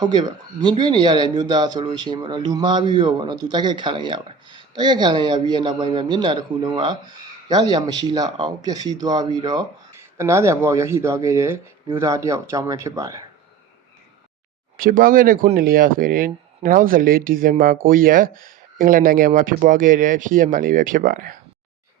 ဟုတ်ကဲ့ပါမြင်တွေ့နေရတဲ့မျိုးသားဆိုလို့ရှိရင်ပေါ့နော်လူမှားပြီးတော့ပေါ့နော်သူတိုက်ခိုက်ခံလိုက်ရပါတယ်တိုက်ခိုက်ခံလိုက်ရပြီးတဲ့နောက်ပိုင်းမှာမျက်နှာတစ်ခုလုံးကရစရာမရှိလောက်အောင်ပျက်စီးသွားပြီးတော့အနားစရာဘောက်ရောက်ရှိသွားခဲ့တဲ့မျိုးသားတယောက်အကြောင်းပဲဖြစ်ပါတယ်ဖြစ်ပွားခဲ့တဲ့ခုနှစ်လေးရဆိုရင်2014ဒီဇင်ဘာ9ရက်အင်္ဂလန်နိုင်ငံမှာဖြစ်ပွားခဲ့တဲ့ဖြစ်ရပ်မှန်လေးပဲဖြစ်ပါတယ်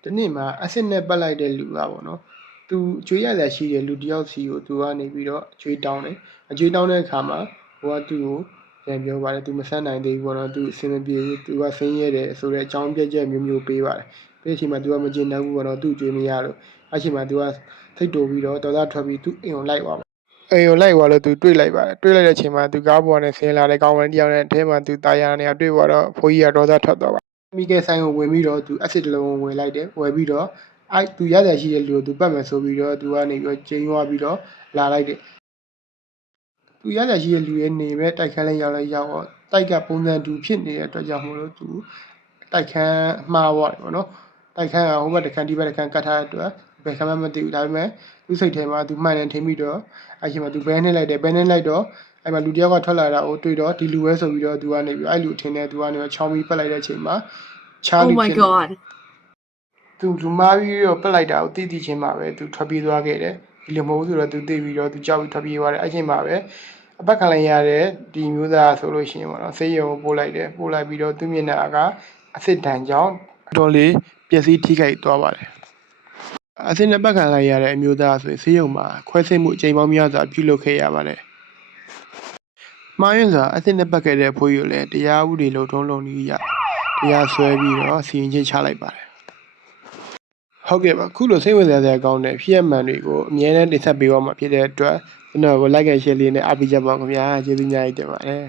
ဒီနေ့မှာအဆစ်နဲ့ပတ်လိုက်တဲ့လူကပေါ့နော်သူအကျွေးရစရာရှိတဲ့လူတယောက်စီကိုသူကနေပြီးတော့အကျွေးတောင်းတယ်အကျွေးတောင်းတဲ့အခါမှာဟိုကသူ့ကိုပြန်ပြောပါတယ်သူမဆန်းနိုင်သေးဘူးပေါ့နော်သူအဆင်မပြေဘူးသူကဆင်းရဲတယ်ဆိုတဲ့အကြောင်းပြချက်မျိုးမျိုးပေးပါတယ်ပြီးအချိန်မှာသူကမကျေနပ်ဘူးပေါ့နော်သူ့အကျွေးမရလို့အဲ့ချိန်မှာသူကထိတ်တိုပြီးတော့ဒေါသထွက်ပြီးသူ့အိမ်ကိုလိုက်သွားပါတယ်အိမ်ကိုလိုက်သွားလို့သူတွေ့လိုက်ပါတယ်တွေ့လိုက်တဲ့အချိန်မှာသူကားပေါ်ကနေဆင်းလာတဲ့ကောင်မလေးတယောက်နဲ့အထဲမှာသူတာယာနေတွေ့သွားတော့ဖိုးကြီးကဒေါသထွက်သွားပါတယ်မိကဲဆိုင်ကိုဝင်ပြီးတော့သူအက်ဆစ်တစ်လုံးကိုဝယ်လိုက်တယ်ဝယ်ပြီးတော့အဲ့သူရစရာရှိတဲ့လူကိုသူပတ်မယ်ဆိုပြီးတော့သူကနေပြီးတော့ကျင်းသွားပြီးတော့လာလိုက်တယ်သူရစရာရှိတဲ့လူရဲ့နေမဲ့တိုက်ခန်းလေးရောက်တော့တိုက်ကပုံစံတူဖြစ်နေတဲ့အတွက်ကြောင့်မို့လို့သူတိုက်ခန်းမှားသွားတယ်ပေါ့နော်တိုက်ခန်းကဟိုဘက်တစ်ခန်းဒီဘက်တစ်ခန်းကတ်ထားတဲ့အတွက်ဘယ်ခန်းမှမသိဘူးဒါပေမဲ့သူစိတ်ထဲမှာသူမှန်တယ်ထင်ပြီးတော့အဲ့ချိန်မှာသူဘဲနှိမ့်လိုက်တယ်ဘဲနှိမ့်လိုက်တော့အဲ့မှာလူတယောက်ကထွက်လာတာကိုတွေ့တော့ဒီလူပဲဆိုပြီးတော့သူကနေပြီးအဲ့လူထင်တယ်သူကနေချောင်းပြီးပတ်လိုက်တဲ့အချိန်မှာချားလူဖြစ်နေသူလူမားပြီးတော့ပတ်လိုက်တာကိုသိချင်းမှာပဲသူထွက်ပြေးသွားခဲ့တယ်ဒီလိုမဟုတ်ဘူးဆိုတော့သူသိပြီးတော့သူကြောက်ပြီးထွက်ပြေးသွားတယ်အဲ့ချိန်မှာပဲအပတ်ခံလိုက်ရတဲ့ဒီမျိုးသားဆိုလို့ရှိရင်ပေါ့နော်ဆေးရုံကိုပို့လိုက်တယ်ပို့လိုက်ပြီးတော့သူ့မျက်နှာကအဆစ်ဒဏ်ကြောင့်အတော်လေးပျက်စီးထိခိုက်သွားပါတယ်အဆစ်နဲ့ပတ်ခံလိုက်ရတဲ့အမျိုးသားဆိုရင်ဆေးရုံမှာခွဲစိတ်မှုအချိန်ပေါင်းများစွာပြုလုပ်ခဲ့ရပါတယ်မှားယွင်းစွာအဆစ်နဲ့ပတ်ခဲ့တဲ့ဖိုးကြီးကိုလည်းတရားဥပဒေလုံထုံးလုံနည်းရတရားစွဲပြီးတော့စီရင်ချင်းချလိုက်ပါတယ်ဟုတ်ကဲ့ပါခုလိုစိတ်ဝင်စားစရာကောင်းတဲ့ဖြစ်ရမှန်တွေကိုအမြဲတမ်းတင်ဆက်ပေးသွားမှာဖြစ်တဲ့အတွက်ကျွန်တော်ကို like and share လေးနဲ့အားပေးကြပါဦးခင်ဗျာကျေးဇူးများကြီးတင်ပါတယ်